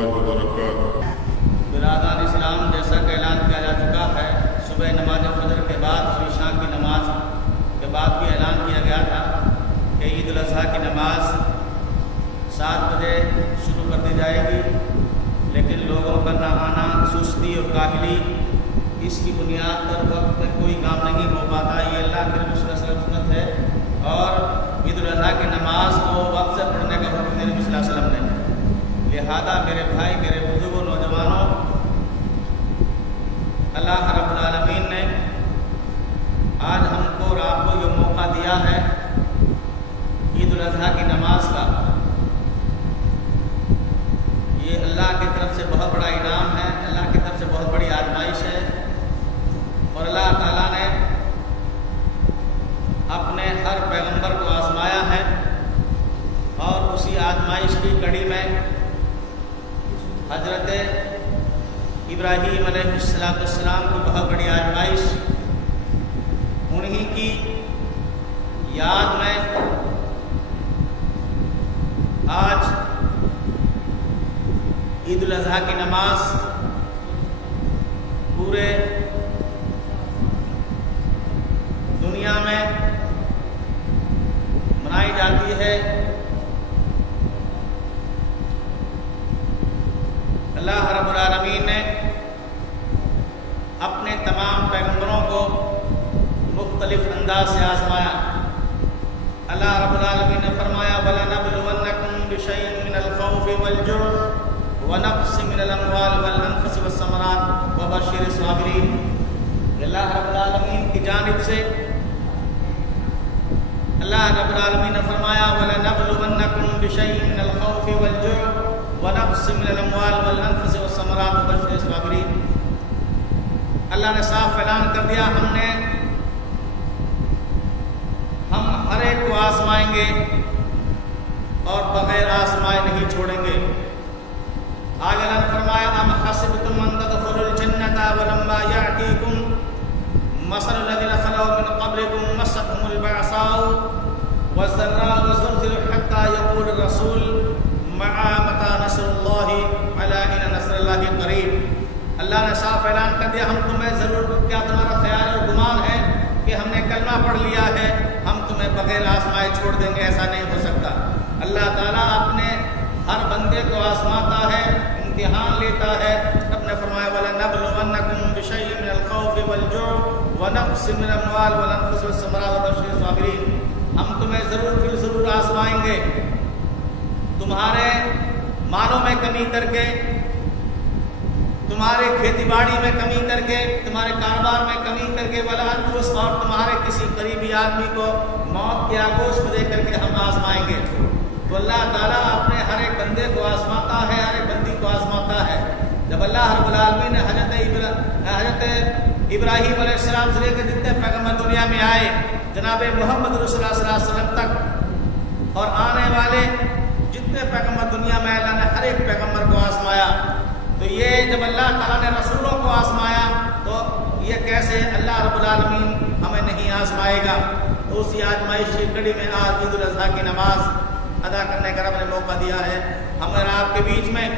وبرکاتہ۔ برادران اسلام، جیسا کہ اعلان کیا جا چکا ہے، صبح نماز فجر کے بعد اور عشاء کی نماز کے بعد بھی اعلان کیا گیا تھا کہ عید الاضحیٰ کی نماز 7 بجے شروع کر دی جائے گی، لیکن لوگوں کا نہ آنا، سستی اور کاہلی، اس کی بنیاد پر وقت میں کوئی کام نہیں ہو پاتا۔ یہ اللہ کے نبی صلی اللہ علیہ وسلم سنت ہے، اور عید الاضحیٰ کی نماز کو وقت سے پڑھنے کا حکم نبی صلی اللہ علیہ وسلم نے۔ لہذا میرے بھائی، میرے بزرگوں، نوجوانوں، اللہ رب العالمین نے آج ہم کو اور آپ کو یہ موقع دیا ہے عید الاضحیٰ کی نماز کا۔ یہ اللہ کی طرف سے بہت بڑا انعام ہے، اللہ کی طرف سے بہت بڑی آزمائش ہے، اور اللہ تعالیٰ نے اپنے ہر پیغمبر کو آزمایا ہے، اور اسی آزمائش کی کڑی میں حضرت ابراہیم علیہ السلام کی بہت بڑی آزمائش، انہی کی یاد میں آج عید الاضحیٰ کی نماز پورے دنیا میں منائی جاتی ہے۔ اللہ رب العالمین نے اپنے تمام پیغمبروں کو مختلف انداز سے آزمایا۔ اللہ رب العالمین نے فرمایا وَلَنَبْلُوَنَّكُمْ بِشَيْءٍ مِّنَ الْخَوْفِ وَالْجُوعِ وَنَقْصٍ مِّنَ الْأَمْوَالِ وَالْأَنفُسِ وَالثَّمَرَاتِ وَبَشِّرِ الصَّابِرِينَ۔ اللہ رب العالمین کی جانب سے اللہ رب العالمین نے فرمایا وَلَنَبْلُوَنَّكُمْ بِشَيْءٍ مِّنَ الْخَوْفِ وَالْجُوعِ وَنَقْصٍ مِّنَ الْأَمْوَالِ وَالْأَنفُسِ وَالثَّمَرَاتِ وَبَشِّرِ الصَّابِرِينَ۔ اللہ نے صاف اعلان کر دیا، ہم ہر ایک کو آزمائیں گے اور بغیر آزمائے نہیں چھوڑیں گے۔ آگے اللہ نے فرمایا ام حسبتم ان تدخلوا الجنة ولما يأتيكم مثل الذين خلوا من قبلكم مستهم البأساء والضراء وزلزلوا حتى يقول الرسول متى نصر الله ألا إن نصر الله قريب۔ اللہ نے صاف اعلان کر دیا، ہم تمہیں ضرور، کیا تمہارا خیال اور گمان ہے کہ ہم نے کلمہ پڑھ لیا ہے ہم تمہیں بغیر آزمائے چھوڑ دیں گے؟ ایسا نہیں ہو سکتا۔ اللہ تعالیٰ اپنے ہر بندے کو آزماتا ہے، امتحان لیتا ہے۔ رب نے فرمایا وَلَنَبْلُوَنَّكُمْ بِشَيْءٍ مِّنَ الْخَوْفِ وَالْجُوعِ وَنَقْصٍ مِّنَ الْأَمْوَالِ وَالْأَنفُسِ وَالثَّمَرَاتِ وَبَشِّرِ الصَّابِرِينَ۔ ہم تمہیں ضرور پھر ضرور آزمائیں گے، تمہارے مالوں میں کمی کر کے، تمہارے کھیتی باڑی میں کمی کر کے، تمہارے کاروبار میں کمی کر کے، وَالْأَنفُسِ، اور تمہارے کسی قریبی آدمی کو موت کے آگوش میں دے کر کے ہم آزمائیں گے۔ تو اللہ تعالیٰ اپنے ہر ایک بندے کو آزماتا ہے، ہر ایک بندی کو آزماتا ہے۔ جب اللہ رب العالمین نے حضرت ابراہیم علیہ السلام سے لے کے جتنے پیغمبر دنیا میں آئے، جناب محمد رسول اللہ صلی اللہ علیہ وسلم تک، اور آنے والے جتنے پیغمبر دنیا میں، اللہ نے ہر ایک پیغمبر کو آزمایا۔ تو یہ جب اللہ تعالیٰ نے رسولوں کو آزمایا تو یہ کیسے اللہ رب العالمین ہمیں نہیں آزمائے گا؟ تو اسی آزمائش کی کڑی میں آج عید الاضحیٰ کی نماز ادا کرنے کا رب نے موقع دیا ہے۔ ہم اور آپ کے بیچ میں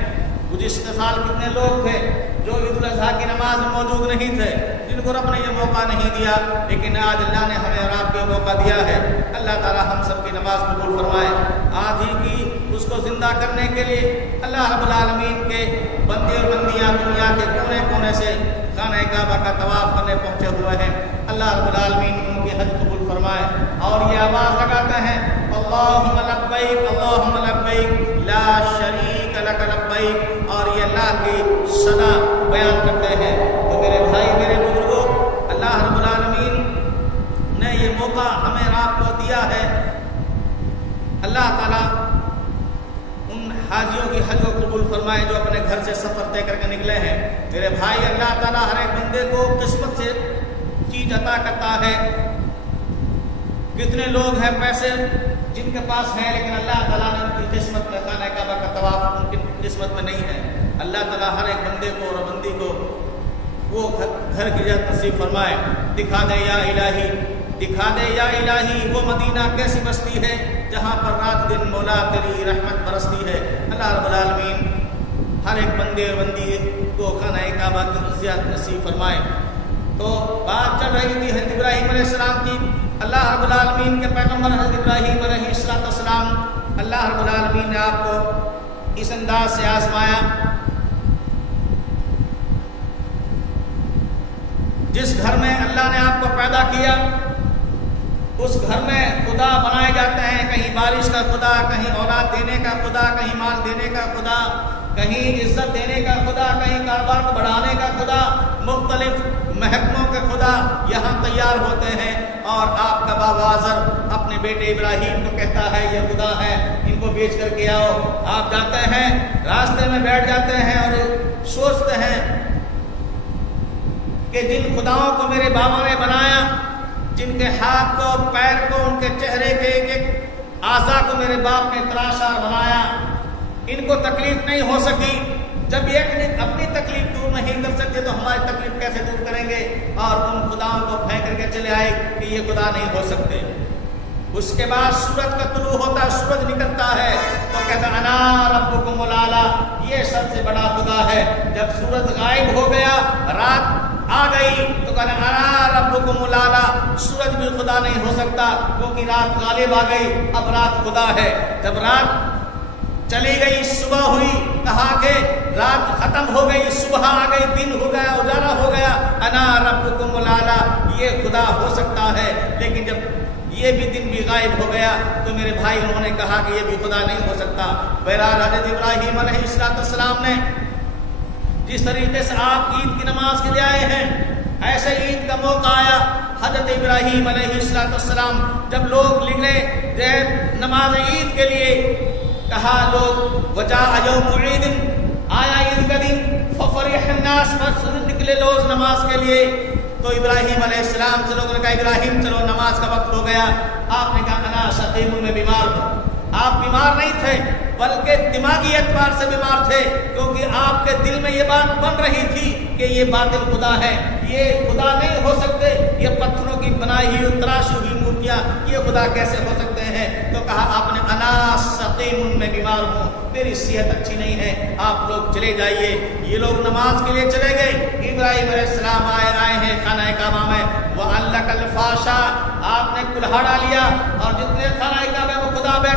گزشتہ سال کتنے لوگ تھے جو عید الاضحیٰ کی نماز میں موجود نہیں تھے، جن کو رب نے یہ موقع نہیں دیا، لیکن آج اللہ نے ہمیں اور آپ کو موقع دیا ہے۔ اللہ تعالیٰ ہم سب کی نماز قبول فرمائے۔ آج ہی کی اس کو زندہ کرنے کے لیے اللہ رب العالمین کے بندے اور بندیاں دنیا کے کونے کونے سے خانہ کعبہ کا طواف کرنے پہنچے ہوئے ہیں۔ اللہ رب العالمین ان کی حج قبول فرمائے، اور یہ آواز لگاتے ہیں اللہم لبیک اللہم لبیک لا شریک لک لبیک، اور یہ اللہ کی ثنا بیان کرتے ہیں۔ تو میرے بھائی، میرے بزرگوں، اللہ رب العالمین نے یہ موقع ہمیں اور آپ کو دیا ہے۔ اللہ تعالیٰ ان حاجیوں کی حج کو قبول فرمائے جو اپنے گھر سے سفر طے کر کے نکلے ہیں۔ میرے بھائی، اللہ تعالیٰ ہر ایک بندے کو قسمت سے چیز عطا کرتا ہے۔ کتنے لوگ ہیں پیسے جن کے پاس ہیں، لیکن اللہ تعالیٰ نے ان کی قسمت میں خانہ کعبہ کا طواف ان کی قسمت میں نہیں ہے۔ اللہ تعالیٰ ہر ایک بندے کو اور بندی کو وہ گھر کی جات نصیب فرمائے۔ دکھا دے یا الہی، دکھا دے یا الہی وہ مدینہ کیسی بستی ہے جہاں پر رات دن مولا تیری رحمت برستی ہے۔ اللہ رب العالمین ہر ایک بندے اور بندی کو خانہ کعبہ کی زیارت نصیب فرمائے۔ تو بات چل رہی تھی حضرت ابراہیم علیہ السلام کی۔ اللہ رب العالمین کے پیغمبر حضرت ابراہیم علیہ السلام، اللہ رب العالمین نے آپ کو اس انداز سے آزمایا، جس گھر میں اللہ نے آپ کو پیدا کیا اس گھر میں خدا بنائے جاتے ہیں، کہیں بارش کا خدا، کہیں اولاد دینے کا خدا، کہیں مال دینے کا خدا، کہیں عزت دینے کا خدا، کہیں کاروبار کو بڑھانے کا خدا، مختلف محکموں کے خدا یہاں تیار ہوتے ہیں۔ اور آپ کا باب آزر اپنے بیٹے ابراہیم کو کہتا ہے یہ خدا ہے، ان کو بیچ کر کے آؤ۔ آپ جاتے ہیں، راستے میں بیٹھ جاتے ہیں اور سوچتے ہیں کہ جن خداؤں کو میرے بابا نے بنایا، جن کے ہاتھ کو، پیر کو، ان کے چہرے کے ایک ایک اعضاء کو میرے باپ نے تراشا اور بنایا، ان کو تکلیف نہیں ہو سکی۔ جب یہ اپنی تکلیف دور نہیں کر سکتے تو ہماری تکلیف کیسے دور کریں گے؟ اور ان خداؤں کو پھینک کر کے چلے آئے کہ یہ خدا نہیں ہو سکتے۔ اس کے بعد سورج کا طلوع ہوتا ہے، سورج نکلتا ہے تو کہتا ہے انا ربکم الاعلی، یہ سب سے بڑا خدا ہے۔ جب سورج غائب ہو گیا، رات آ گئی تو کہنا انا ربکم الاعلی، سورج بھی خدا نہیں ہو سکتا کیونکہ رات غالب آ گئی، اب رات خدا ہے۔ جب رات چلی گئی، صبح ہوئی، کہا کہ رات ختم ہو گئی، صبح آ گئی، دن ہو گیا، اجالا ہو گیا، انا ربکم الاعلی، یہ خدا ہو سکتا ہے۔ لیکن جب یہ بھی دن بھی غائب ہو گیا تو میرے بھائی انہوں نے کہا کہ یہ بھی خدا نہیں ہو سکتا۔ بہرحال حضرت ابراہیم علیہ السلام نے جس طریقے سے آپ عید کی نماز کے لیے آئے ہیں، ایسے عید کا موقع آیا، حضرت ابراہیم علیہ السلام جب لوگ نکلے نماز عید کے لیے، کہا لوگ وجاء یوم عید، آیا عید کا دن، ففرح الناس، نکلے لوگ نماز کے لیے۔ تو ابراہیم علیہ السلام سے لوگوں نے کہا ابراہیم چلو نماز کا وقت ہو گیا۔ آپ نے کہا انا سقیم، میں بیمار ہوں۔ آپ بیمار نہیں تھے بلکہ دماغی اعتبار سے بیمار تھے، کیونکہ آپ کے دل میں یہ بات بن رہی تھی کہ یہ باطل خدا ہے، یہ خدا نہیں ہو سکتے، یہ پتھروں کی بنائی ہوئی تراشی ہوئی مورتیاں یہ خدا کیسے ہو سکتے ہیں؟ تو کہا آپ نے انا سقیم، میں بیمار ہوں، میری صحت اچھی نہیں ہے، آپ لوگ چلے جائیے۔ یہ لوگ نماز کے لیے چلے گئے۔ ابراہیم علیہ السلام آئے ہیں خانہ کعبہ میں، وَعَلَّقَ الْفَاشَا، آپ نے کلہاڑا لیا اور جتنے خانہ کعبہ میں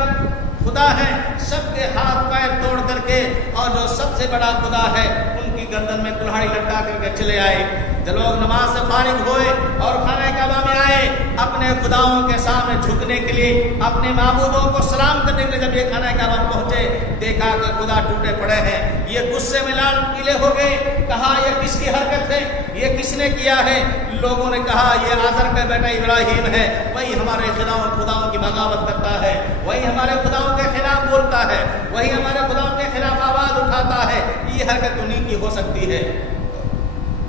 خدا ہیں سب کے ہاتھ پیر توڑ کر کے، اور جو سب سے بڑا خدا ہے ان کی گردن میں کلہاڑی لٹکا کر کے چلے آئے۔ جب لوگ نماز سے فارغ ہوئے اور خانہ کعبہ میں آئے اپنے خداؤں کے سامنے جھکنے کے لیے، اپنے معبودوں کو سلام کرنے کے لیے، جب یہ خانہ کعبہ پہنچے دیکھا کہ خدا ٹوٹے پڑے ہیں۔ یہ غصے میں لال پیلے ہو گئے، کہا یہ کس کی حرکت ہے، یہ کس نے کیا ہے؟ لوگوں نے کہا یہ آزر کا بیٹا ابراہیم ہے، وہی ہمارے خداؤں کی بغاوت کرتا ہے، وہی ہمارے خداؤں کے خلاف بولتا ہے، وہی ہمارے خداؤں کے خلاف آواز اٹھاتا ہے، یہ حرکت انہیں کی ہو سکتی ہے۔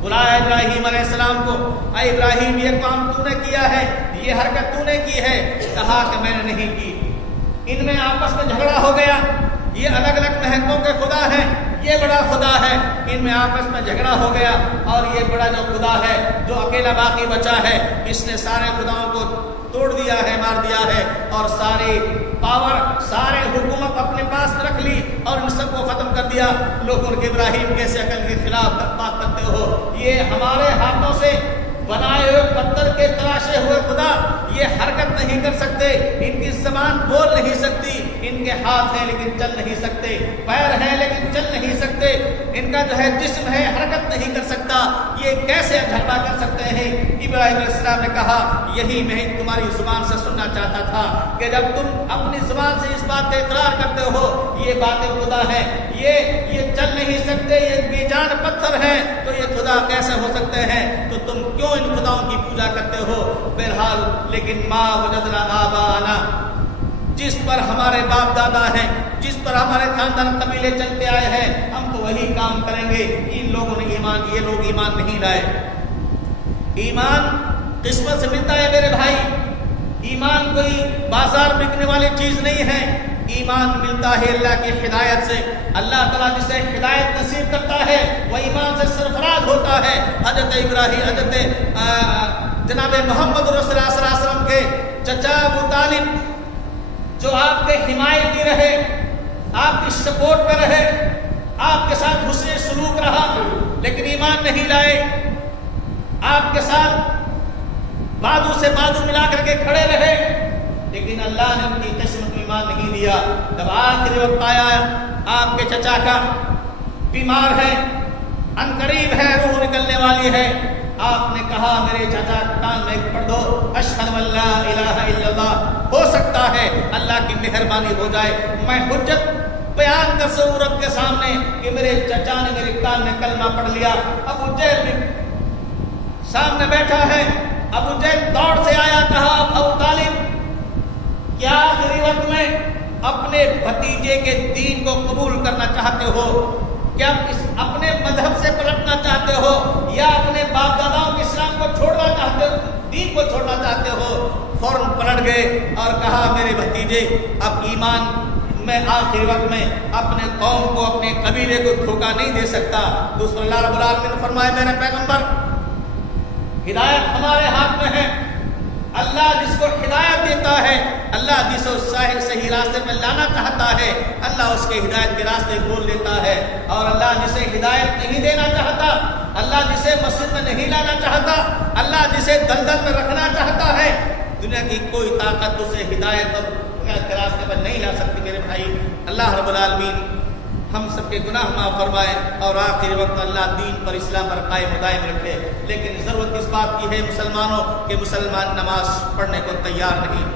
بلایا ابراہیم علیہ السلام کو، اے ابراہیم یہ کام تو نے کیا ہے، یہ حرکت تو نے کی ہے؟ کہا کہ میں نے نہیں کی۔ ان میں آپس میں جھگڑا ہو گیا، یہ الگ الگ محکموں کے خدا ہیں، یہ بڑا خدا ہے، ان میں آپس میں جھگڑا ہو گیا، اور یہ بڑا جو خدا ہے جو اکیلا باقی بچا ہے، اس نے سارے خداؤں کو توڑ دیا ہے، مار دیا ہے، اور ساری پاور، سارے حکومت اپنے پاس رکھ لی اور ان سب کو ختم کر دیا۔ لوگوں نے ابراہیم کیسے عقل کے خلاف بات کرتے ہو؟ یہ ہمارے ہاتھوں سے بنائے ہوئے پتھر کے تراشے ہوئے خدا یہ حرکت نہیں کر سکتے، ان کی زبان بول نہیں سکتی، ان کے ہاتھ ہیں لیکن چل نہیں سکتے، پیر ہیں لیکن چل نہیں سکتے، ان کا جو ہے جسم ہے حرکت نہیں کر سکتا، یہ کیسے جھگڑا کر سکتے ہیں؟ ابراہیم علیہ السلام نے کہا یہی میں تمہاری زبان سے سننا چاہتا تھا کہ جب تم اپنی زبان سے اس بات کا اقرار کرتے ہو یہ باطل خدا ہے، یہ چل نہیں سکتے، یہ بے جان پتھر ہیں، تو یہ خدا کیسے ہو سکتے ہیں؟ تو تم کیوں ان خداؤں کی پوجا کرتے ہو؟ بہرحال لیکن ما وجدنا آباءنا، جس پر ہمارے باپ دادا ہیں، جس پر ہمارے خاندان قبیلے چلتے آئے ہیں، ہم تو وہی کام کریں گے۔ ان لوگوں نے یہ لوگ ایمان نہیں لائے۔ ایمان قسمت سے ملتا ہے میرے بھائی، ایمان کوئی بازار بکنے والی چیز نہیں ہے، ایمان ملتا ہے اللہ کی ہدایت سے۔ اللہ تعالیٰ جسے ہدایت نصیب کرتا ہے وہ ایمان سے سرفراز ہوتا ہے۔ حضرت ابراہیم، حضرت جناب محمد رسول اللہ صلی اللہ علیہ وسلم کے چچا ابو طالب جو آپ کے حمایتی رہے، آپ کی سپورٹ پہ رہے، آپ کے ساتھ حسن سلوک رہا لیکن ایمان نہیں لائے، آپ کے ساتھ بازو سے بازو ملا کر کے کھڑے رہے لیکن اللہ نے ان کی قسمت میں ایمان نہیں دیا۔ جب آخری وقت آیا آپ کے چچا کا، بیمار ہے، عنقریب ہے، روح نکلنے والی ہے، آپ نے کہا میرے چچا کان میں پڑھ دو اشہد ان لا الہ الا اللہ، ہو سکتا ہے اللہ کی مہربانی ہو جائے، میں حجت بیان کر سکوں رب کے سامنے کہ میرے چچا نے میرے کان میں کلمہ پڑھ لیا۔ ابو جہل بھی سامنے بیٹھا ہے، ابو جہل دوڑ سے آیا، کہا ابو طالب کیا آخری وقت میں اپنے بھتیجے کے دین کو قبول کرنا چاہتے ہو؟ کیا اپنے مذہب سے پلٹنا چاہتے ہو یا اپنے باپ داداؤں کے اسلام کو چھوڑنا چاہتے ہو، دین کو چھوڑنا چاہتے ہو؟ فوراً پلٹ گئے اور کہا میرے بھتیجے اب ایمان میں آخری وقت میں اپنے قوم کو، اپنے قبیلے کو دھوکہ نہیں دے سکتا۔ دوسرا اللہ رب العالمین نے فرمایا میرے پیغمبر ہدایت ہمارے ہاتھ میں ہے، اللہ جس کو ہدایت دیتا ہے، اللہ جسے صحیح راستے میں لانا چاہتا ہے اللہ اس کے ہدایت کے راستے کھول دیتا ہے، اور اللہ جسے ہدایت نہیں دینا چاہتا، اللہ جسے مسجد میں نہیں لانا چاہتا، اللہ جسے دلدل میں رکھنا چاہتا ہے، دنیا کی کوئی طاقت اسے ہدایت اور کے راستے پر نہیں لا سکتی۔ میرے بھائی اللہ رب العالمین ہم سب کے گناہ معاف فرمائے اور آخری وقت اللہ دین پر، اسلام پر قائم و دائم رکھے۔ لیکن ضرورت اس بات کی ہے مسلمانوں کہ مسلمان نماز پڑھنے کو تیار نہیں۔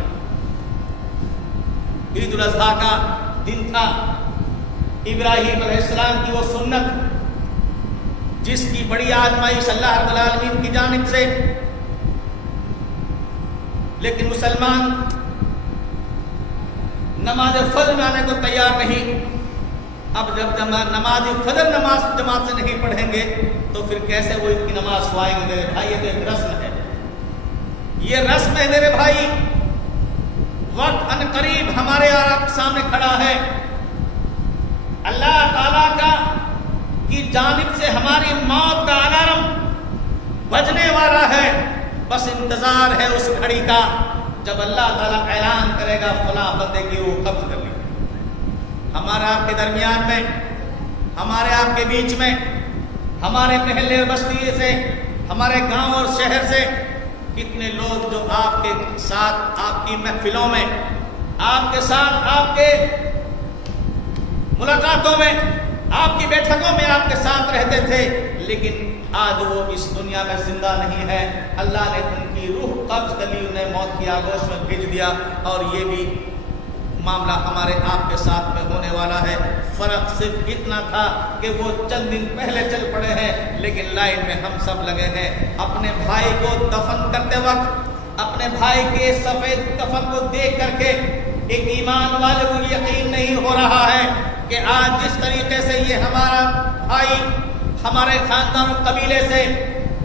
عید الاضحیٰ کا دن تھا، ابراہیم علیہ السلام کی وہ سنت جس کی بڑی آزمائش اللہ رب العالمین کی جانب سے، لیکن مسلمان نماز فجر میں آنے کو تیار نہیں۔ اب جب نماز فجر نماز جماعت سے نہیں پڑھیں گے تو پھر کیسے وہ عید کی نماز کو آئیں گے؟ میرے بھائی یہ تو ایک رسم ہے، یہ رسم ہے میرے بھائی۔ وقت ان قریب ہمارے سامنے کھڑا ہے، اللہ تعالیٰ کا کی جانب سے ہماری موت کا الارم بجنے والا ہے، بس انتظار ہے اس گھڑی کا جب اللہ تعالیٰ اعلان کرے گا فلاں بندے کی روح قبض کر لی۔ ہمارے آپ کے درمیان میں، ہمارے آپ کے بیچ میں، ہمارے محلے اور بستی سے، ہمارے گاؤں اور شہر سے کتنے لوگ جو آپ کے ساتھ، آپ کی محفلوں میں، آپ کے ساتھ، آپ کے ملاقاتوں میں، آپ کی بیٹھکوں میں آپ کے ساتھ رہتے تھے، لیکن آج وہ اس دنیا میں زندہ نہیں ہے۔ اللہ نے ان کی روح قبض کر لی، انہیں موت کی آغوش میں بھیج دیا، اور یہ بھی معاملہ ہمارے آپ کے ساتھ میں ہونے والا ہے۔ فرق صرف اتنا تھا کہ وہ چند دن پہلے چل پڑے ہیں، لیکن لائن میں ہم سب لگے ہیں۔ اپنے بھائی کو دفن کرتے وقت، اپنے بھائی کے سفید کفن کو دیکھ کر کے ایک ایمان والے کو یقین نہیں ہو رہا ہے کہ آج جس طریقے سے یہ ہمارا بھائی ہمارے خاندان و قبیلے سے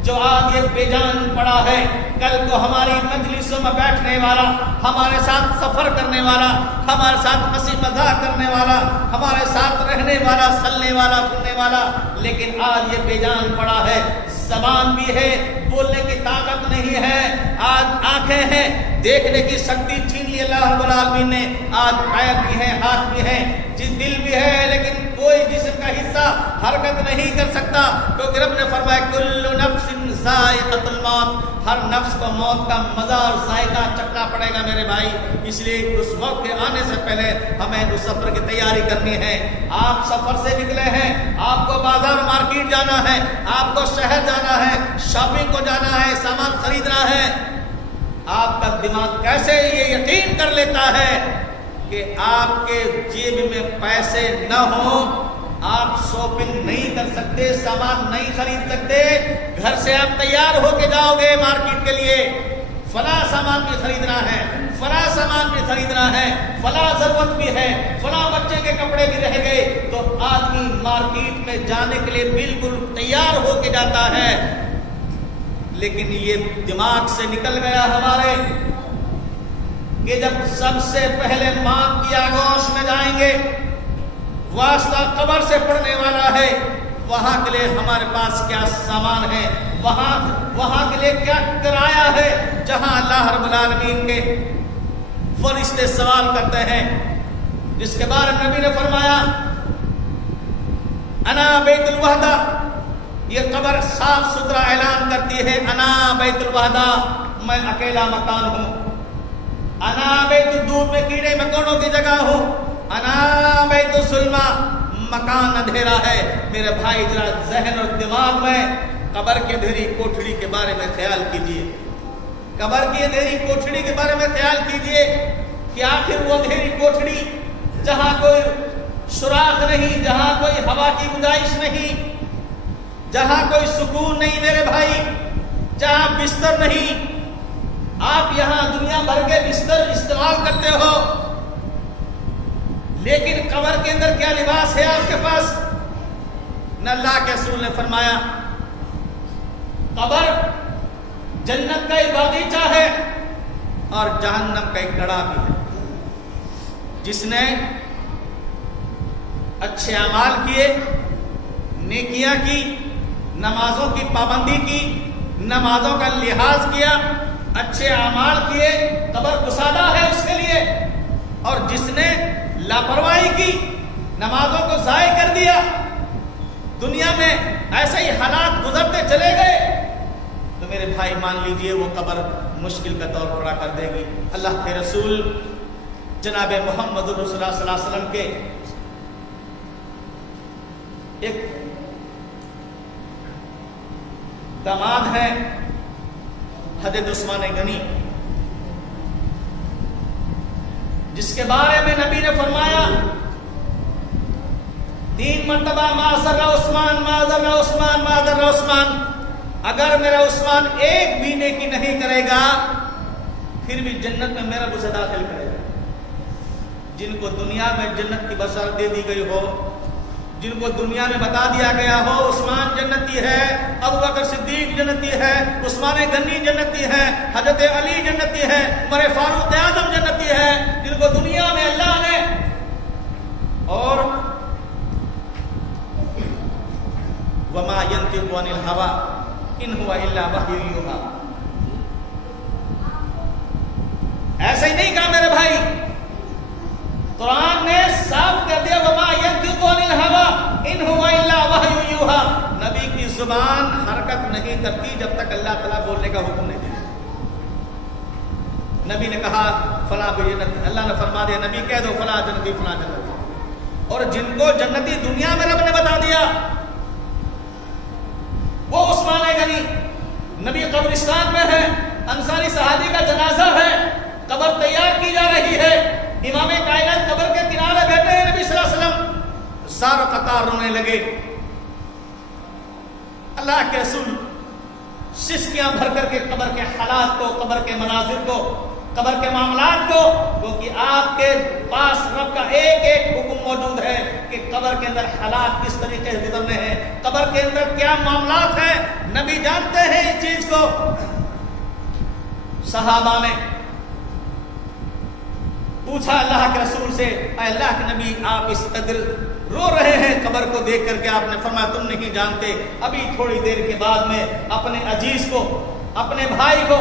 جو آج یہ بے جان پڑا ہے، کل کو ہماری مجلسوں میں بیٹھنے والا، ہمارے ساتھ سفر کرنے والا، ہمارے ساتھ ہنسی مذاق کرنے والا، ہمارے ساتھ رہنے والا، چلنے والا، پھرنے والا، لیکن آج یہ بے جان پڑا ہے۔ زبان بھی ہے، بولنے کی طاقت نہیں ہے، آج آنکھیں ہیں، دیکھنے کی شکتی چھین لی اللہ رب العالمین نے، آج پیر بھی ہے، ہاتھ بھی ہے، دل بھی ہے، لیکن کوئی جسم کا حصہ حرکت نہیں کر سکتا، کیونکہ رب نے فرمایا کل نفس ذائقۃ الموت، ہر نفس کو موت کا مزہ اور ذائقہ چکھنا پڑے گا میرے بھائی۔ اس لیے اس موت کے آنے سے پہلے ہمیں اس سفر کی تیاری کرنی ہے۔ آپ سفر سے نکلے ہیں، آپ کو بازار مارکیٹ جانا ہے، آپ کو شہر جانا ہے، شاپنگ کو جانا ہے، سامان خریدنا ہے، آپ کا دماغ کیسے یہ یقین کر لیتا ہے کہ آپ کے جیب میں پیسے نہ ہوں، آپ شاپنگ نہیں کر سکتے، سامان نہیں خرید سکتے، گھر سے آپ تیار ہو کے جاؤ گے مارکیٹ کے لیے، فلاں سامان بھی خریدنا ہے، فلاں سامان بھی خریدنا ہے، فلاں ضرورت بھی ہے، فلاں بچے کے کپڑے بھی رہ گئے، تو آدمی مارکیٹ میں جانے کے لیے بالکل تیار ہو کے جاتا ہے، لیکن یہ دماغ سے نکل گیا ہمارے کہ جب سب سے پہلے ماں کی آغوش میں جائیں گے، واسطہ قبر سے پڑنے والا ہے، وہاں کے لیے ہمارے پاس کیا سامان ہے، وہاں کے لیے کیا کرایہ ہے، جہاں اللہ رب العالمین کے فرشتے سوال کرتے ہیں، جس کے بارے میں نبی نے فرمایا انا بیت الوحدہ، یہ قبر صاف ستھرا اعلان کرتی ہے انا بیت الوحدہ، میں اکیلا مکان ہوں۔ انا بیت الدود، میں کیڑے مکوڑوں کی جگہ ہوں۔ انا بیت الظلمہ، مکان اندھیرا ہے۔ میرے بھائی ذرا ذہن اور دماغ میں قبر کی اندھیری کوٹھڑی کے بارے میں خیال کیجئے، قبر کی اندھیری کوٹھڑی کے بارے میں خیال کیجئے کہ آخر وہ اندھیری کوٹھڑی جہاں کوئی سوراخ نہیں، جہاں کوئی ہوا کی گنجائش نہیں، جہاں کوئی سکون نہیں میرے بھائی، جہاں بستر نہیں۔ آپ یہاں دنیا بھر کے بستر استعمال کرتے ہو، لیکن قبر کے اندر کیا لباس ہے آپ کے پاس؟ نہ اللہ کے رسول نے فرمایا قبر جنت کا ایک باغیچہ ہے اور جہنم کا ایک گڑھا بھی ہے۔ جس نے اچھے اعمال کیے، نیکیاں کی، نمازوں کی پابندی کی، نمازوں کا لحاظ کیا، اچھے اعمال کیے، قبر گشادہ ہے اس کے لیے۔ اور جس نے لاپرواہی کی، نمازوں کو ضائع کر دیا، دنیا میں ایسے ہی حالات گزرتے چلے گئے، تو میرے بھائی مان لیجئے وہ قبر مشکل کا دور کھڑا کر دے گی۔ اللہ کے رسول جناب محمد رسول اللہ صلی اللہ علیہ وسلم کے ایک داماد ہیں حضرت عثمان غنی، جس کے بارے میں نبی نے فرمایا 3 مرتبہ معذر عثمان، معذر عثمان، معذر عثمان، اگر میرا عثمان ایک بھی نیکی نہیں کرے گا پھر بھی جنت میں میرا اسے داخل کرے گا۔ جن کو دنیا میں جنت کی بشارت دے دی گئی ہو، جن کو دنیا میں بتا دیا گیا ہو عثمان جنتی ہے، ابوبکر صدیق جنتی ہے، عثمان غنی جنتی ہے، حضرت علی جنتی ہے، عمر فاروق اعظم جنتی ہے، جن کو دنیا میں اللہ نے اور وما ينطق عن الهوى ان هو الا وحی یوحی، ایسا ہی نہیں کہا میرے بھائی، قرآن نے صاف کر دیا وما ينطق عن الهوى ان هو الا وحی یوحی، نبی کی زبان حرکت نہیں کرتی جب تک اللہ تعالیٰ بولنے کا حکم نہیں دے۔ نبی نے کہا فلاں جنتی، اللہ نے فرما دیا نبی کہہ دو فلاں جنتی فلاں جنتی، اور جن کو جنتی دنیا میں رب نے بتا دیا وہ عثمان غنی، نبی قبرستان میں ہے، انصاری صحابی کا جنازہ ہے، قبر تیار کی جا رہی ہے، امام کائنات قبر کے کنارے بیٹھے ہیں، نبی صلی اللہ علیہ وسلم سارا قطار رونے لگے۔ اللہ کے رسول سسکیاں بھر کر کے قبر کے حالات کو، قبر کے مناظر کو، قبر کے معاملات کو، کیونکہ آپ کے پاس رب کا ایک ایک حکم موجود ہے کہ قبر کے اندر حالات کس طریقے سے گزرنے ہیں، قبر کے اندر کیا معاملات ہیں، نبی جانتے ہیں اس چیز کو۔ صحابہ نے پوچھا اللہ کے رسول سے اے اللہ کے نبی آپ اس قدر رو رہے ہیں قبر کو دیکھ کر کے، آپ نے فرمایا تم نہیں جانتے، ابھی تھوڑی دیر کے بعد میں اپنے عزیز کو، اپنے بھائی کو،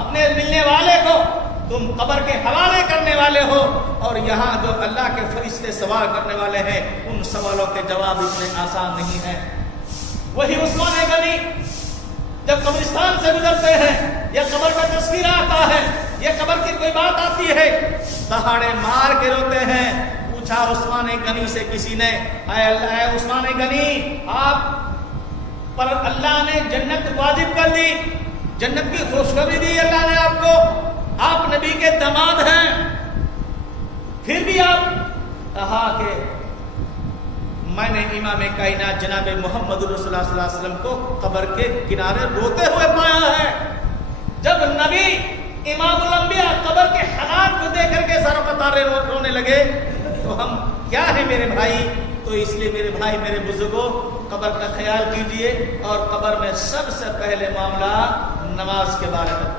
اپنے ملنے والے کو تم قبر کے حوالے کرنے والے ہو، اور یہاں جو اللہ کے فرشتے سوال کرنے والے ہیں ان سوالوں کے جواب اتنے آسان نہیں ہیں۔ وہی عثمان غنی جب قبرستان سے گزرتے ہیں یا قبر کا تذکرہ آتا ہے یا قبر کی کوئی بات آتی ہے دہاڑے مار کے روتے ہیں۔ پوچھا عثمان غنی سے کسی نے اے عثمان غنی آپ پر اللہ نے جنت واجب کر دی، جنت کی خوشخبری دی اللہ نے آپ کو، آپ نبی کے داماد ہیں، پھر بھی آپ کہا کہ میں نے امام کائنات جناب محمد رسول اللہ صلی اللہ علیہ وسلم کو قبر کے کنارے روتے ہوئے پایا ہے۔ جب نبی امام الانبیاء قبر کے حالات کو دیکھ کر کے سر قطارے رونے لگے تو ہم کیا ہیں میرے بھائی؟ تو اس لیے میرے بھائی میرے بزرگوں قبر کا خیال کیجئے، اور قبر میں سب سے پہلے معاملہ نماز کے بارے میں،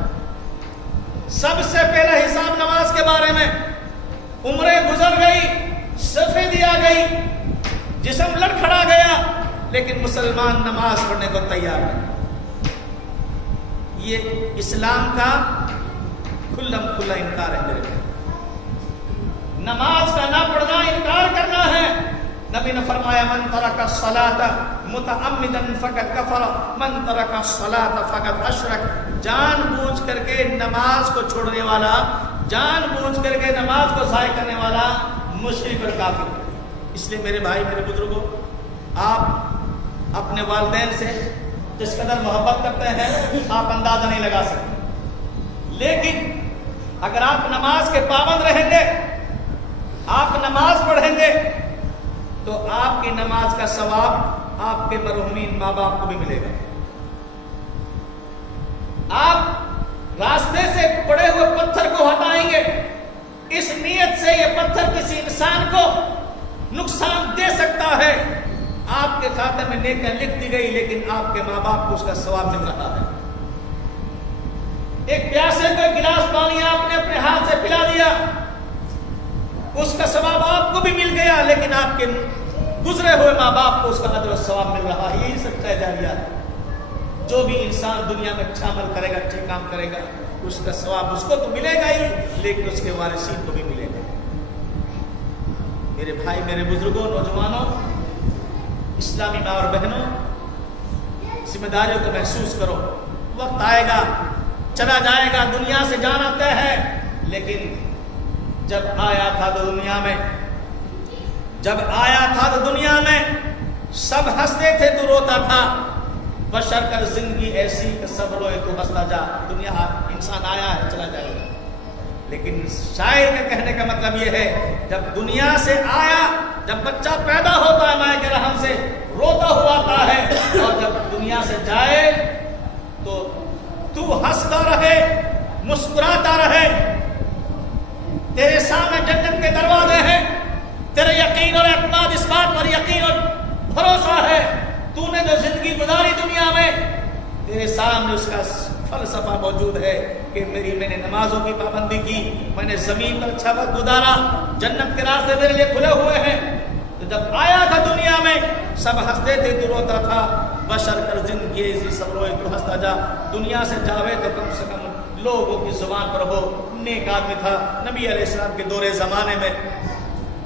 سب سے پہلا حساب نماز کے بارے میں۔ عمریں گزر گئی، سفیدی آ گئی، جسم لڑکھڑا گیا، لیکن مسلمان نماز پڑھنے کو تیار نہیں۔ یہ اسلام کا کھلم کھلا انکار ہے میرے بھائی۔ نماز کا نہ پڑھنا انکار کرنا ہے، نہ نبی نے فرمایا من ترک الصلاۃ متعمدا فقد کفر من ترک الصلاۃ فقد اشرک. جان بوجھ کر کے نماز کو چھوڑنے والا، جان بوجھ کر کے نماز کو ضائع کرنے والا مشرک اور کافر. اس لیے میرے بھائی میرے بزرگوں، آپ اپنے والدین سے جس قدر محبت کرتے ہیں آپ اندازہ نہیں لگا سکتے، لیکن اگر آپ نماز کے پابند رہیں گے، آپ نماز پڑھیں گے، تو آپ کی نماز کا ثواب آپ کے مرحومین ماں باپ کو بھی ملے گا. آپ راستے سے پڑے ہوئے پتھر کو ہٹائیں گے اس نیت سے یہ پتھر کسی انسان کو نقصان دے سکتا ہے، آپ کے کھاتے میں نیکیاں لکھ دی گئی، لیکن آپ کے ماں باپ کو اس کا ثواب مل رہا ہے. ایک پیاسے کو ایک گلاس پانی آپ نے اپنے ہاتھ سے پلا دیا، اس کا ثواب آپ کو بھی مل گیا، لیکن آپ کے گزرے ہوئے ماں باپ کو اس کا اجر و ثواب مل رہا ہے. یہی صدقہ جاریہ ہے. جو بھی انسان دنیا میں اچھا عمل کرے گا، اچھے کام کرے گا، اس کا ثواب اس کو تو ملے گا ہی، لیکن اس کے وارثین کو بھی ملے گا. میرے بھائی میرے بزرگوں، نوجوانوں، اسلامی ماں اور بہنوں، ذمہ داریوں کو محسوس کرو. وقت آئے گا، چلا جائے گا، دنیا سے جانا طے ہے، لیکن جب آیا تھا تو دنیا میں، جب آیا تھا تو دنیا میں سب ہنستے تھے تو روتا تھا. بشر کر زندگی ایسی کہ سب روئے تو ہنستا جا. دنیا انسان آیا ہے، چلا جائے گا، لیکن شاعر کے کہنے کا مطلب یہ ہے جب دنیا سے آیا، جب بچہ پیدا ہوتا ہے مائے کے رحم سے روتا ہوا آتا ہے، اور جب دنیا سے جائے تو ہنستا رہے، مسکراتا رہے. تیرے سامنے جنت کے دروازے ہیں، تیرے یقین اور اعتماد اس بات پر یقین اور بھروسہ ہے تو نے جو زندگی گزاری دنیا میں، تیرے سامنے اس کا فلسفہ موجود ہے کہ میں نے نمازوں کی پابندی کی، میں نے زمین پر اچھا وقت گزارا، جنت کے راستے میرے لیے کھلے ہوئے ہیں. تو جب آیا تھا دنیا میں سب ہنستے تھے تو روتا تھا. بشر کر زندگی ایسی سب روئے تو ہنستا جا. دنیا سے جاوے تو کم سے کم لوگوں کی زبان پر ہو نیک آدمی تھا. نبی علیہ السلام کے دور زمانے میں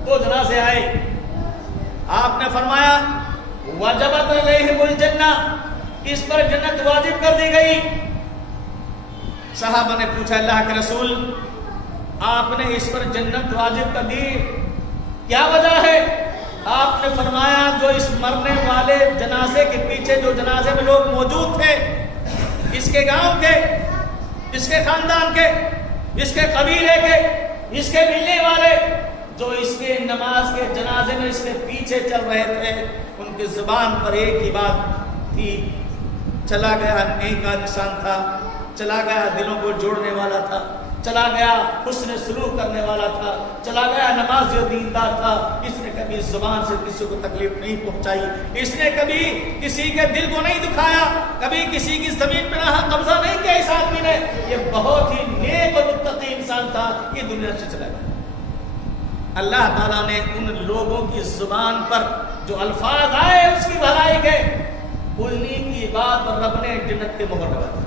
2 جنازے آئے، آپ نے فرمایا وجبت علیہم الجنہ، اس پر جنت واجب کر دی گئی. صحابہ نے پوچھا اللہ کے رسول آپ نے اس پر جنت واجب کر دی، کیا وجہ ہے؟ آپ نے فرمایا جو اس مرنے والے جنازے کے پیچھے جو جنازے میں لوگ موجود تھے، اس کے گاؤں کے، اس کے خاندان کے، اس کے قبیلے کے، اس کے ملنے والے، جو اس کے نماز کے جنازے میں اس کے پیچھے چل رہے تھے، ان کی زبان پر ایک ہی بات تھی، چلا گیا نیک انسان تھا، چلا گیا دلوں کو جوڑنے والا تھا، چلا گیا حسن سلوک کرنے والا تھا، چلا گیا نمازی و دیندار تھا. اس نے کبھی زبان سے کسی کو تکلیف نہیں پہنچائی، اس نے کبھی کسی کے دل کو نہیں دکھایا، کبھی کسی کی زمین پہ نہ قبضہ نہیں کیا. اس آدمی نے، یہ بہت ہی نیک اور متقی انسان تھا، یہ دنیا سے چلا گیا. اللہ تعالیٰ نے ان لوگوں کی زبان پر جو الفاظ آئے اس کی بھلائی کے، انہی کی بات پر رب نے جنت کے مہر لگا دی.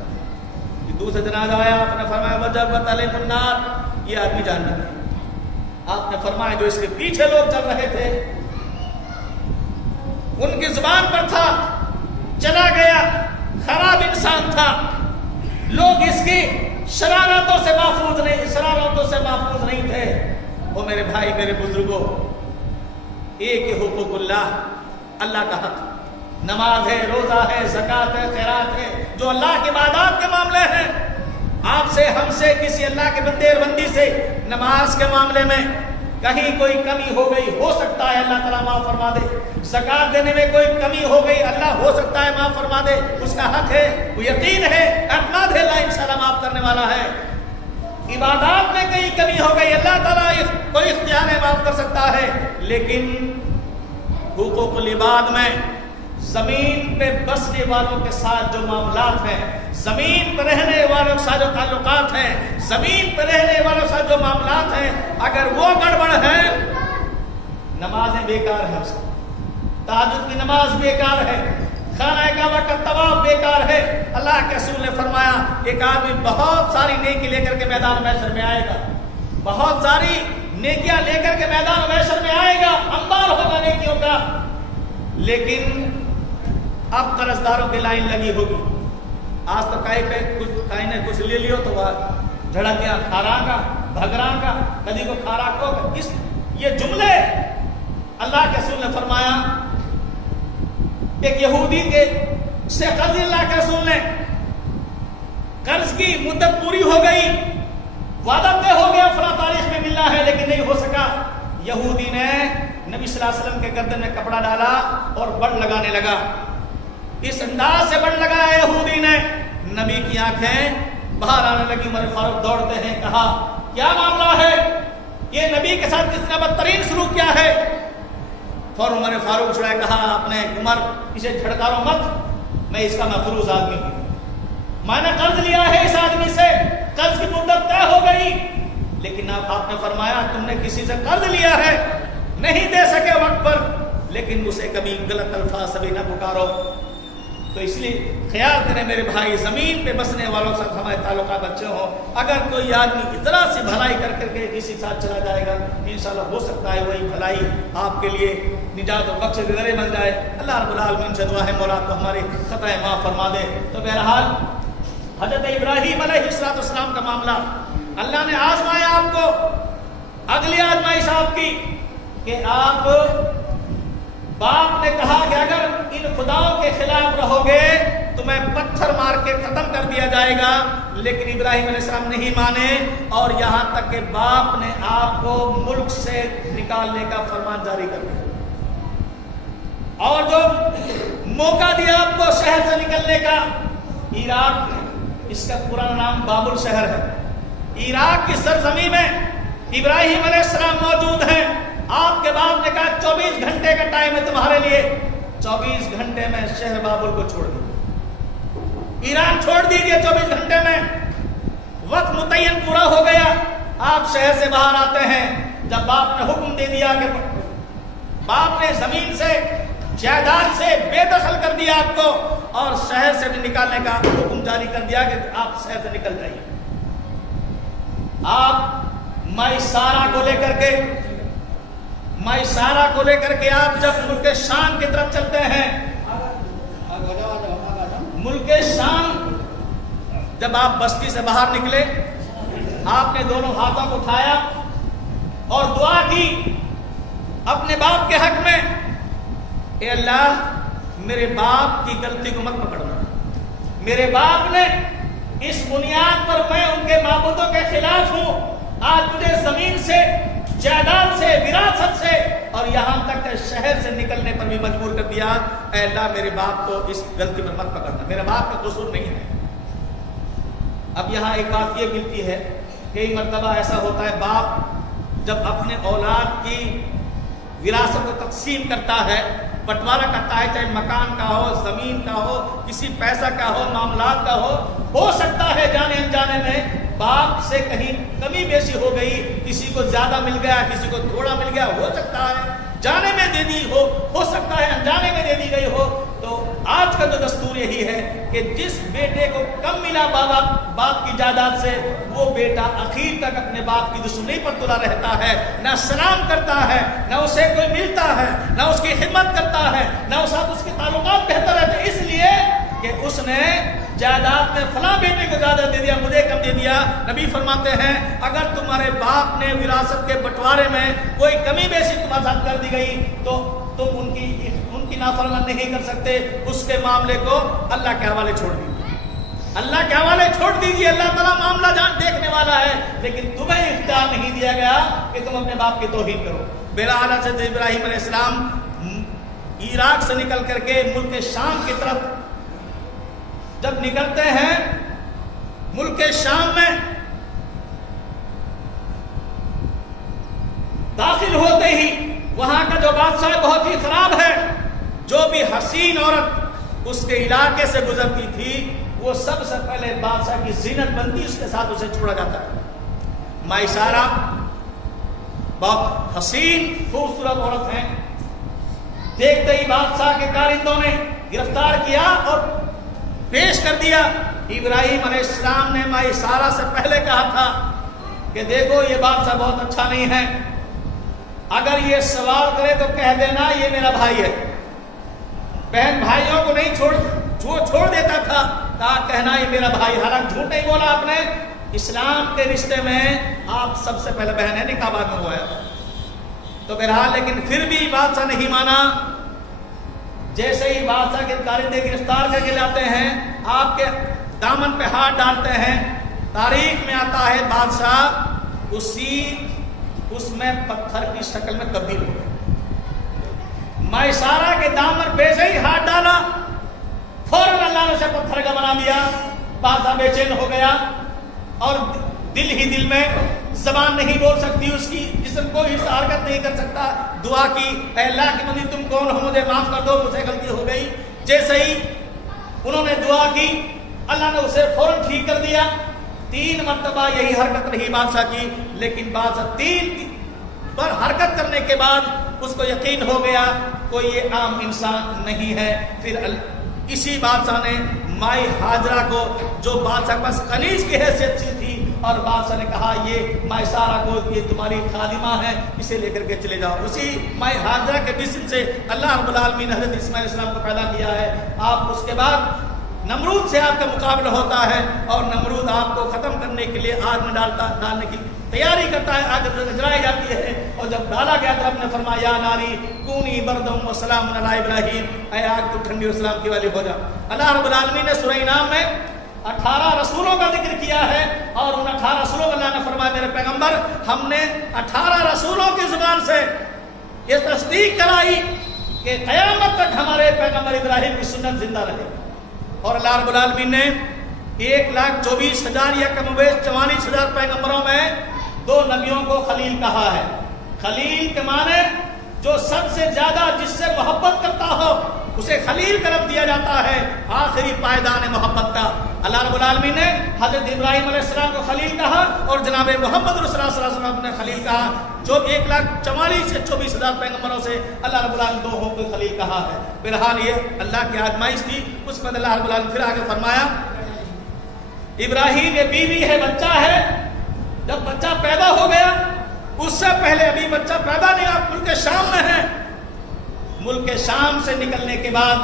دوسرا جنازہ آیا، آپ نے فرمایا وجبت علیہم النار، یہ آدمی جانتا ہے. آپ نے فرمایا جو اس کے پیچھے لوگ چل رہے تھے ان کی زبان پر تھا، چلا گیا، خراب انسان تھا، لوگ اس کی شرارتوں سے محفوظ نہیں تھے. وہ میرے بھائی میرے بزرگوں، ایک حقوق اللہ کا حق، نماز ہے، روزہ ہے، زکوٰۃ ہے، خیرات ہے، جو اللہ کے عبادات کے معاملے ہیں. آپ سے ہم سے کسی اللہ کے بندے اور بندی سے نماز کے معاملے میں کہیں کوئی کمی ہو گئی، ہو سکتا ہے اللہ تعالیٰ معاف فرما دے. زکوٰۃ دینے میں کوئی کمی ہو گئی، اللہ ہو سکتا ہے معاف فرما دے، اس کا حق ہے، وہ یقین ہے، اعتماد ہے، اللہ انشاءاللہ معاف کرنے والا ہے. عبادات میں کہیں کمی ہو گئی، اللہ تعالیٰ کوئی اختیار ہے معاف کر سکتا ہے. لیکن حقوق العباد میں زمین پہ بسنے والوں کے ساتھ جو معاملات ہیں، زمین پہ رہنے والوں کے ساتھ جو تعلقات ہیں، زمین پہ رہنے والوں کے ساتھ جو معاملات ہیں، اگر وہ گڑبڑ ہے، نمازیں بیکار ہیں، اس کی تہجد کی نماز بیکار ہے، خانہ کعبہ کا طواف بیکار ہے. اللہ کے رسول نے فرمایا ایک آدمی بہت ساری نیکی لے کر کے میدان محشر میں آئے گا، بہت ساری نیکیاں لے کر کے میدان محشر میں آئے گا، انبار ہوگا نیکیوں کا، لیکن اب قرضداروں کی لائن لگی ہوگی. آج تو کائی نے کچھ لے لیو تو وہ جھڑک گیا کھاراں کا بھگراں کا کدی کو کھارا کو. یہ جملے اللہ کے رسول نے فرمایا. ایک یہودی کے سے قرض اللہ کے رسول نے, قرض کی مدت پوری ہو گئی, وعدہ طے ہو گیا فلاں تاریخ میں ملنا ہے, لیکن نہیں ہو سکا. یہودی نے نبی صلی اللہ علیہ وسلم کے گردن میں کپڑا ڈالا اور بڑ لگانے لگا. اس انداز سے بڑ لگایا یہودی نے, نبی کی آنکھیں باہر آنے لگی. عمر فاروق دوڑتے ہیں, کہا کیا معاملہ ہے, یہ نبی کے ساتھ کس نے بدترین سلوک کیا ہے. فوراً عمر فاروق چھڑائے, کہا آپ نے عمر اسے جھڑکارو مت, میں اس کا مفروض آدمی ہوں, میں نے قرض لیا ہے اس آدمی سے, قرض کی مدت طے ہو گئی, لیکن آپ نے فرمایا تم نے کسی سے قرض لیا ہے, نہیں دے سکے وقت پر, لیکن اسے کبھی غلط الفاظ سے بھی نہ پکارو. تو اس لیے خیال کریں میرے بھائی, زمین پہ بسنے والوں سے ہمارے تعلقات اچھے ہوں. اگر کوئی آدمی ذرا سی بھلائی کر کے کسی ساتھ چلا جائے گا, انشاءاللہ ہو سکتا ہے وہی بھلائی آپ کے لیے نجات و بخش کے ذریعے بن جائے. اللہ رب العالمین سے دعا ہے مولا تو ہماری خطائیں معاف فرما دے. تو بہرحال حضرت ابراہیم علیہ السلام کا معاملہ اللہ نے آزمایا آپ کو. اگلی آزمائش آپ کی کہ آپ, باپ نے کہا کہ اگر ان خداؤں کے خلاف رہو گے تمہیں پتھر مار کے ختم کر دیا جائے گا, لیکن ابراہیم علیہ السلام نہیں مانے, اور یہاں تک کہ باپ نے آپ کو ملک سے نکالنے کا فرمان جاری کر دیا, اور جو موقع دیا آپ کو شہر سے نکلنے کا. عراق, اس کا پورا نام بابل شہر ہے, عراق کی سرزمین میں ابراہیم علیہ السلام موجود ہیں. آپ کے باپ نے کہا 24 گھنٹے کا ٹائم ہے تمہارے لیے, 24 گھنٹے میں شہر بابل کو چھوڑ دیجیے, ایران چھوڑ دیجیے 24 گھنٹے میں. وقت متعین پورا ہو گیا, آپ شہر سے باہر آتے ہیں. جب باپ نے حکم دے دیا کہ باپ نے زمین سے جائیداد سے بے دخل کر دیا آپ کو, اور شہر سے بھی نکالنے کا حکم جاری کر دیا کہ آپ شہر سے نکل جائیے. آپ مائسارہ کو لے کر کے آپ جب ملک شام کی طرف چلتے ہیں, ملک شام جب آپ بستی سے باہر نکلے, آپ نے دونوں ہاتھوں کو اٹھایا اور دعا کی اپنے باپ کے حق میں, اے اللہ میرے باپ کی غلطی کو مت پکڑنا. میرے باپ نے اس بنیاد پر میں ان کے معبودوں کے خلاف ہوں, آج مجھے زمین سے, جائیداد سے, وراثت سے اور یہاں تک کہ شہر سے نکلنے پر بھی مجبور کر دیا. اے اللہ میرے باپ کو اس غلطی پر مت پکڑنا, میرے باپ کا قصور نہیں ہے. اب یہاں ایک بات یہ ملتی ہے, کئی مرتبہ ایسا ہوتا ہے باپ جب اپنے اولاد کی وراثت کو تقسیم کرتا ہے, بٹوارا کرتا ہے, چاہے مکان کا ہو, زمین کا ہو, کسی پیسہ کا ہو, معاملات کا ہو سکتا ہے جانے انجانے میں باپ سے کہیں کمی بیشی ہو گئی, کسی کو زیادہ مل گیا, کسی کو تھوڑا مل گیا, ہو سکتا ہے جانے میں دے دی ہو سکتا ہے انجانے میں دے دی گئی ہو. تو آج کا جو دستور یہی ہے کہ جس بیٹے کو کم ملا باپ کی جائیداد سے, وہ بیٹا اخیر تک اپنے باپ کی دشمنی پر تلا رہتا ہے, نہ سلام کرتا ہے, نہ اسے کوئی ملتا ہے, نہ اس کی خدمت کرتا ہے, نہ اس کے تعلقات بہتر رہتے, اس لیے کہ اس نے جائیداد میں فلاں بیٹے کو زیادہ دے دیا, مجھے کم دے دیا. نبی فرماتے ہیں اگر تمہارے باپ نے وراثت کے بٹوارے میں کوئی کمی بیشی تمہارے ساتھ کر دی گئی تو تم ان کی نافرمانی نہیں کر سکتے, اس کے معاملے کو اللہ کے حوالے چھوڑ دیجیے, اللہ کے حوالے چھوڑ دیجیے. اللہ تعالیٰ معاملہ دیکھنے والا ہے, لیکن تمہیں اختیار نہیں دیا گیا کہ تم اپنے باپ کی توہین کرو. بہرحال حضرت ابراہیم علیہ السلام عراق سے نکل کر کے ملک شام کی طرف جب نکلتے ہیں, ملک شام میں داخل ہوتے ہی وہاں کا جو بادشاہ بہت ہی خراب ہے, جو بھی حسین عورت اس کے علاقے سے گزرتی تھی وہ سب سے پہلے بادشاہ کی زینت بنتی, اس کے ساتھ اسے چھوڑا جاتا ہے. مائسارہ بہت حسین خوبصورت عورت ہیں, دیکھتے ہی بادشاہ کے کارندوں نے گرفتار کیا اور پیش کر دیا. ابراہیم علیہ السلام نے مائسارہ سے پہلے کہا تھا کہ دیکھو یہ بادشاہ بہت اچھا نہیں ہے, اگر یہ سوال کرے تو کہہ دینا یہ میرا بھائی ہے, بہن بھائیوں کو نہیں چھوڑ دیتا تھا، کہا کہنا یہ میرا بھائی، حالانکہ جھوٹ نہیں بولا آپ نے. اسلام کے رشتے میں آپ سب سے پہلے بہن ہے، نکاح بعد میں ہوا ہے. تو بہرحال لیکن پھر بھی بادشاہ نہیں مانا. جیسے ہی بادشاہ کے کارندے گرفتار کر کے لاتے ہیں، آپ کے دامن پہ ہاتھ ڈالتے ہیں. تاریخ میں آتا ہے بادشاہ اس میں پتھر کی شکل میں تبدیل ہو گئے. میسارہ کے دامن پہ سے ہی ہاتھ ڈالا، فوراً اللہ نے اسے پتھر کا بنا دیا. بادشاہ بے چین ہو گیا اور دل ہی دل میں، زبان نہیں بول سکتی اس کی، جسم کوئی حرکت نہیں کر سکتا. دعا کی، اے اللہ کی بندی تم کون ہو، مجھے معاف کر دو، مجھ سے غلطی ہو گئی. جیسے ہی انہوں نے دعا کی، اللہ نے اسے فوراً ٹھیک کر دیا. 3 مرتبہ یہی حرکت رہی بادشاہ کی، لیکن بادشاہ 3 پر حرکت کرنے کے بعد اس کو یقین ہو گیا کوئی یہ عام انسان نہیں ہے. پھر اسی بادشاہ نے مائی ہاجرہ کو، جو بادشاہ کے پاس کنیز کی حیثیت سی تھی، اور بادشاہ نے کہا یہ میسارہ کو، یہ تمہاری خادمہ ہے، اسے لے کر کے چلے جاؤ. اسی مائی ہاجرہ کے جسم سے اللہ رب العالمین حضرت اسماعیل علیہ السلام کو پیدا کیا ہے. آپ اس کے بعد نمرود سے آپ کا مقابلہ ہوتا ہے، اور نمرود آپ کو ختم کرنے کے لیے آگ میں ڈالنے کی تیاری کرتا ہے. آگ جلائی جاتی ہے، اور جب ڈالا گیا تو رب نے فرمایا یا ناری کونی بردم و سلام علی ابراہیم، اے آگ تو ٹھنڈی و سلام کی والی ہو جا. اللہ رب العالمین نے سورہ انعام میں 18 رسولوں کا ذکر کیا ہے، اور ان 18 رسولوں کو اللہ نے فرمایا میرے پیغمبر ہم نے 18 رسولوں کی زبان سے یہ تصدیق کرائی کہ قیامت تک ہمارے پیغمبر ابراہیم کی سنت زندہ رہے. اور اللہ رب العالمین نے 1,24,000 یا کم و بیش 44,000 پیغمبروں میں 2 نبیوں کو خلیل کہا ہے. خلیل کے معنی جو سب سے زیادہ جس سے محبت کرتا ہو اسے خلیل کا لفظ دیا جاتا ہے، آخری پائیدان محبت کا. اللہ رب العالمین نے حضرت ابراہیم علیہ السلام کو خلیل کہا، اور جناب محمد رسول اللہ صلی اللہ علیہ وسلم نے خلیل کہا. جو 1,44,000 سے 24,000 پیغمبروں سے اللہ رب العالمین 2 کو خلیل کہا ہے. بہرحال یہ اللہ کی آزمائش تھی. اس میں اللہ رب العالمین پھر آگے فرمایا ابراہیم یہ بیوی ہے، بچہ ہے. جب بچہ پیدا ہو گیا، اس سے پہلے ابھی بچہ پیدا نہیں، آپ ملک شام میں ہیں. ملک شام سے نکلنے کے بعد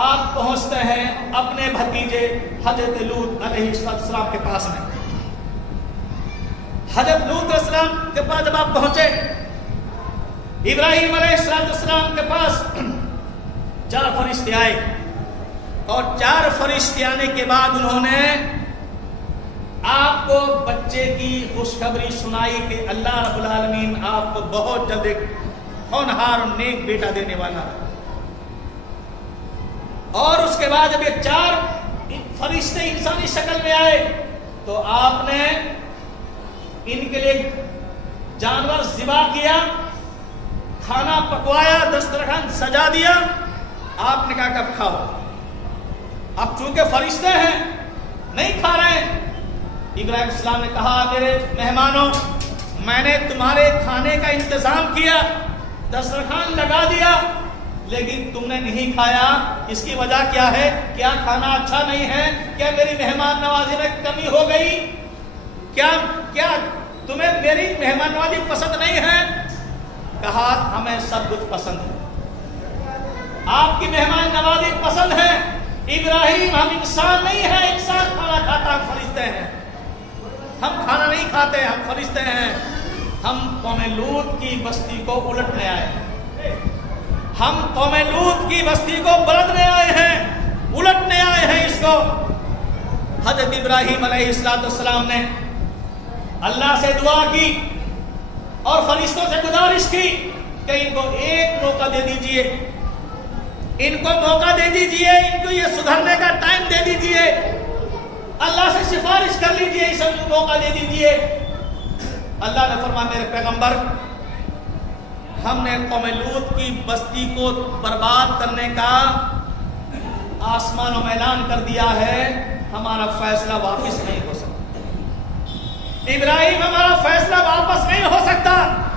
آپ پہنچتے ہیں اپنے بھتیجے حضرت لوط علیہ السلام کے پاس میں. حضرت لوط علیہ السلام کے پاس جب آپ پہنچے، ابراہیم علیہ السلام کے پاس 4 فرشتے آئے، اور 4 فرشتے آنے کے بعد انہوں نے آپ کو بچے کی خوشخبری سنائی کہ اللہ رب العالمین آپ کو بہت جلد ایک ہونہار اور نیک بیٹا دینے والا ہے. اور اس کے بعد جب یہ 4 فرشتے انسانی شکل میں آئے تو آپ نے ان کے لیے جانور ذبح کیا، کھانا پکوایا، دسترخوان سجا دیا. آپ نے کہا کہ اب کھاؤ. اب چونکہ فرشتے ہیں نہیں کھا رہے ہیں. ابراہیم السلام نے کہا میرے مہمانوں، میں نے تمہارے کھانے کا انتظام کیا، دسترخوان لگا دیا، لیکن تم نے نہیں کھایا. اس کی وجہ کیا ہے؟ کیا کھانا اچھا نہیں ہے؟ کیا میری مہمان نوازی میں کمی ہو گئی؟ کیا تمہیں میری مہمان نوازی پسند نہیں ہے؟ کہا ہمیں سب کچھ پسند ہے، آپ کی مہمان نوازی پسند ہے. ابراہیم ہم انسان نہیں ہیں، انسان کھانا کھاتا، ہم فرشتے ہیں. ہم کھانا نہیں کھاتے، ہم فرشتے ہیں. ہم قوم لوط کی بستی کو الٹنے آئے ہیں. ہم قوم لوط کی بستی کو بلٹنے آئے ہیں، الٹنے آئے ہیں اس کو. حضرت ابراہیم علیہ السلام نے اللہ سے دعا کی اور فرشتوں سے گزارش کی کہ ان کو ایک موقع دے دیجئے، ان کو موقع دے دیجئے، ان کو یہ سدھرنے کا ٹائم دے دیجئے، اللہ سے سفارش کر لیجئے، اسے موقع دے دیجئے. اللہ نے فرمایا میرے پیغمبر، ہم نے قوم لوط کی بستی کو برباد کرنے کا آسمانوں میں اعلان کر دیا ہے، ہمارا فیصلہ واپس نہیں ہو سکتا. ابراہیم ہمارا فیصلہ واپس نہیں ہو سکتا.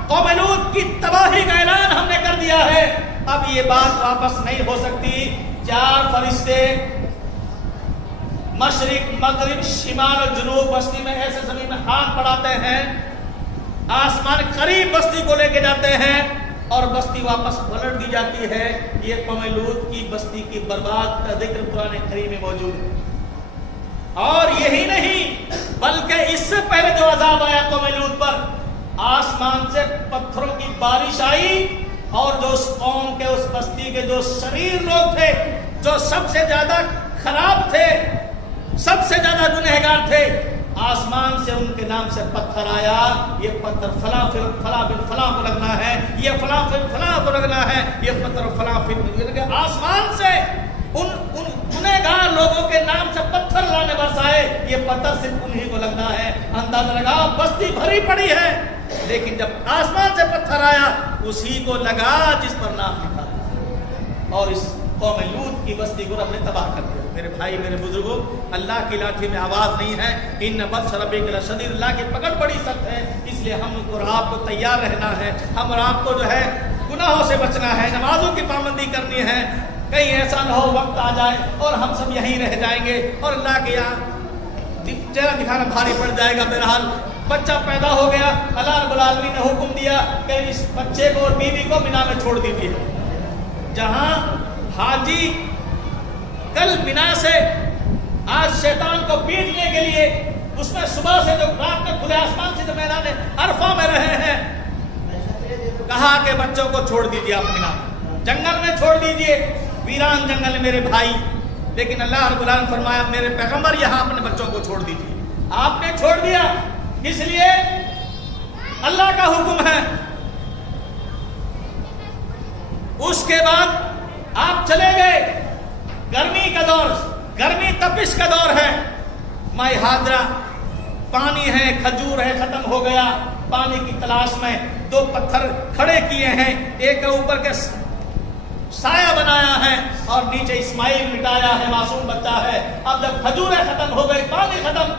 قوم لوط کی تباہی کا اعلان ہم نے کر دیا ہے، اب یہ بات واپس نہیں ہو سکتی. 4 فرشتے مشرق مغرب شمال اور جنوب بستی میں ایسے زمین میں ہاتھ بڑھاتے ہیں، آسمان قریب بستی کو لے کے جاتے ہیں اور بستی واپس پلٹ دی جاتی ہے. یہ قوم لوط کی بستی کی برباد کا ذکر قرآن کریم میں موجود ہے. اور یہی نہیں بلکہ اس سے پہلے جو عذاب آیا قوم لوط پر، آسمان سے پتھروں کی بارش آئی اور جو اس قوم کے اس بستی کے جو شریر لوگ تھے، جو سب سے زیادہ خراب تھے، سب سے زیادہ گنہگار تھے، آسمان سے ان کے نام سے پتھر آیا. یہ پتھر فلاں بن فلاں کو لگنا ہے، یہ فلاں بن فلاں کو لگنا ہے، یہ پتھر فلاں بن. آسمان سے ان گنہگار لوگوں کے نام سے پتھر لانے برسائے. یہ پتھر صرف انہی کو لگنا ہے. اندازہ لگا بستی بھری پڑی ہے، لیکن جب آسمان سے پتھر آیا اسی کو لگا جس پر نام لکھا ہے. اور اس قوم لوط کی بستی کو رب نے تباہ کر دیا. میرے بھائی، میرے بزرگوں، اللہ کی لاٹھی میں آواز نہیں ہے. ان بطش ربک لشدید، اللہ کی پکڑ بڑی سخت ہے. اس لیے ہم اور آپ کو تیار رہنا ہے. ہم اور آپ کو جو ہے گناہوں سے بچنا ہے، نمازوں کی پابندی کرنی ہے. کہیں ایسا نہ ہو وقت آ جائے اور ہم سب یہیں رہ جائیں گے اور اللہ کے یہاں چہرہ دکھانا بھاری پڑ جائے گا. بہرحال بچہ پیدا ہو گیا، اللہ رب العالمین نے حکم دیا کہ اس بچے کو اور بیوی کو مینا میں چھوڑ دیجیے. جہاں حاجی کل مینا سے آج شیطان کو پیٹنے کے لیے اس میں صبح سے جو رات میں کھلے آسمان سے جو میدان عرفہ میں رہے ہیں، کہا کہ بچوں کو چھوڑ دیجیے، آپ مینا جنگل میں چھوڑ دیجیے، ویران جنگل میرے بھائی. لیکن اللہ رب العالمین نے فرمایا میرے پیغمبر یہاں اپنے بچوں کو چھوڑ دیجیے. آپ نے چھوڑ دیا، اس لیے اللہ کا حکم ہے. اس کے بعد آپ چلے گئے. گرمی کا دور، گرمی تپش کا دور ہے. مائی ہاجرہ پانی ہے، کھجور ہے، ختم ہو گیا. پانی کی تلاش میں دو پتھر کھڑے کیے ہیں، ایک کے اوپر کے سایہ بنایا ہے اور نیچے اسماعیل مٹایا ہے، معصوم بچہ ہے. اب جب کھجوریں ختم ہو گئی، پانی ختم،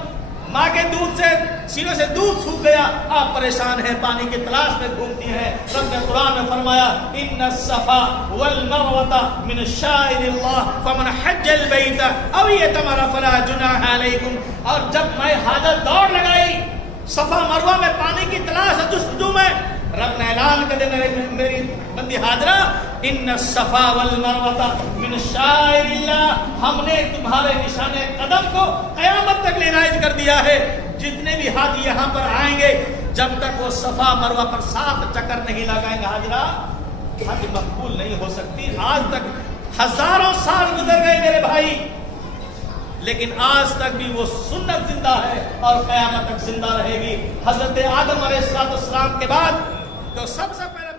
ماں کے دودھ سے سینے سے دودھ سوکھ گیا، آپ پریشان ہیں، پانی کی تلاش میں گھومتی ہیں. رب نے قرآن میں فرمایا ان الصفا والمروہ من شعائر اللہ فمن حج البیت او اعتمر فلا جناح علیکم. اور جب میں حاجت دوڑ لگائی صفا مروہ میں پانی کی تلاش جستجو میں، رب نے اعلان کر دیا میری بندی حاجرہ ان الصفا والمروہ من شعائر اللہ، ہم نے تمہارے نشان قدم کو قیامت تک لے رائج کر دیا ہے. جتنے بھی حاجی یہاں پر آئیں گے جب تک وہ صفا مروہ پر 7 چکر نہیں لگائیں گے حاجرہ، حج مقبول نہیں ہو سکتی. آج تک ہزاروں سال گزر گئے میرے بھائی، لیکن آج تک بھی وہ سنت زندہ ہے اور قیامت تک زندہ رہے گی. حضرت آدم علیہ السلام کے بعد تو سب سے پہلے